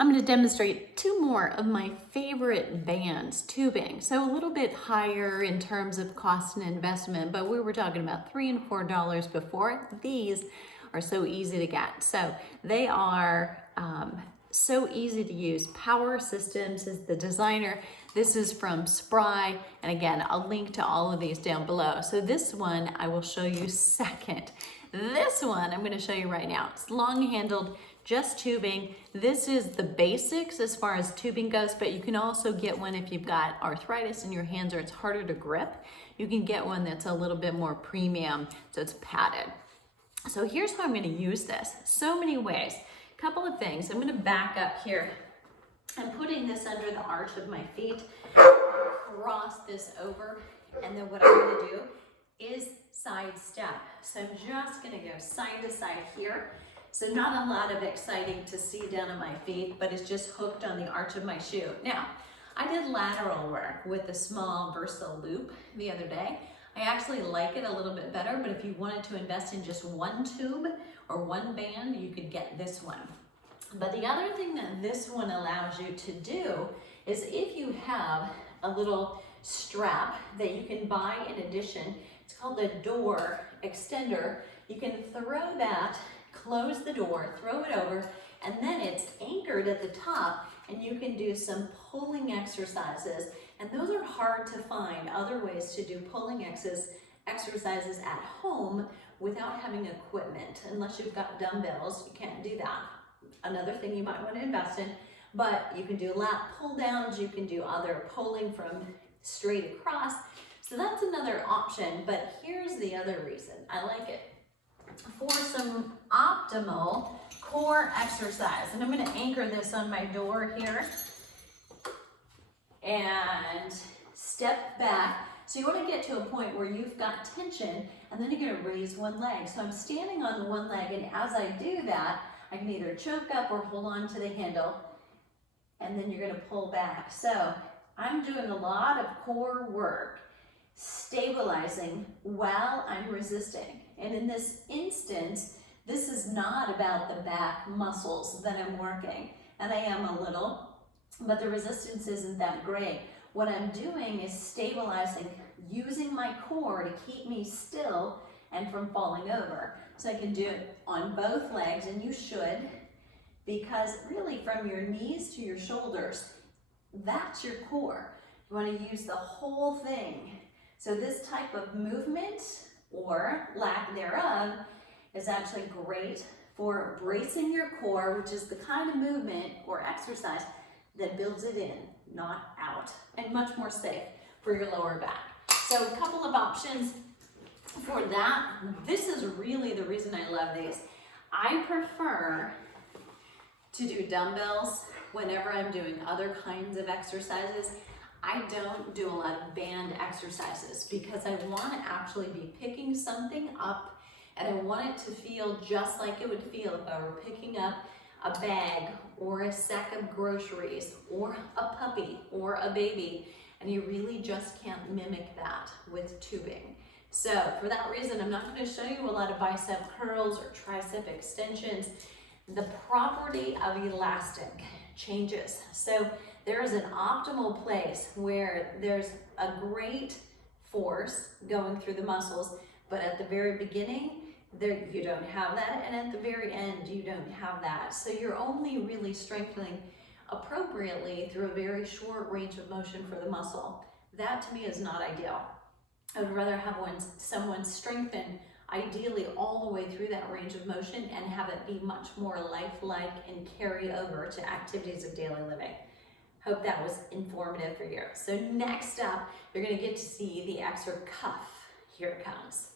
I'm going to demonstrate two more of my favorite bands, tubing. So a little bit higher in terms of cost and investment, but we were talking about $3 and $4 before. These are so easy to get. So they are so easy to use. Power Systems is the designer. This is from Spry. And again, I'll link to all of these down below. So this one I will show you second. This one I'm going to show you right now. It's long-handled, just tubing. This is the basics as far as tubing goes, but you can also get one if you've got arthritis in your hands or it's harder to grip. You can get one that's a little bit more premium, so it's padded. So here's how I'm going to use this. So many ways. Couple of things. I'm going to back up here. I'm putting this under the arch of my feet, cross this over, and then what I'm going to do is side step. So I'm just going to go side to side here. So not a lot of exciting to see down at my feet, but it's just hooked on the arch of my shoe. Now, I did lateral work with a small Versa loop the other day. I actually like it a little bit better, but if you wanted to invest in just one tube or one band, you could get this one. But the other thing that this one allows you to do is if you have a little strap that you can buy in addition, it's called the door extender. You can throw that, close the door, throw it over, and then it's anchored at the top, and you can do some pulling exercises. And those are hard to find, other ways to do pulling exercises at home without having equipment. Unless you've got dumbbells, you can't do that. Another thing you might want to invest in, but you can do lat pull downs, you can do other pulling from straight across. So that's another option, but here's the other reason I like it. For some optimal core exercise, and I'm going to anchor this on my door here and step back. So you want to get to a point where you've got tension, and then you're going to raise one leg. So I'm standing on the one leg, and as I do that, I can either choke up or hold on to the handle, and then you're going to pull back. So I'm doing a lot of core work, stabilizing while I'm resisting. And in this instance, this is not about the back muscles that I'm working, and I am a little, but the resistance isn't that great. What I'm doing is stabilizing, using my core to keep me still and from falling over. So I can do it on both legs, and you should, because really from your knees to your shoulders, that's your core. You want to use the whole thing. So this type of movement, or lack thereof, is actually great for bracing your core, which is the kind of movement or exercise that builds it in, not out, and much more safe for your lower back. So a couple of options for that. This is really the reason I love these. I prefer to do dumbbells whenever I'm doing other kinds of exercises. I don't do a lot of band exercises because I want to actually be picking something up, and I want it to feel just like it would feel if I were picking up a bag or a sack of groceries or a puppy or a baby, and you really just can't mimic that with tubing. So for that reason, I'm not going to show you a lot of bicep curls or tricep extensions. The property of elastic changes. So there is an optimal place where there's a great force going through the muscles, but at the very beginning, there you don't have that, and at the very end, you don't have that. So you're only really strengthening appropriately through a very short range of motion for the muscle. That to me is not ideal. I would rather have someone strengthen ideally all the way through that range of motion and have it be much more lifelike and carry over to activities of daily living. Hope that was informative for you. So next up, you're going to get to see the extra cuff. Here it comes.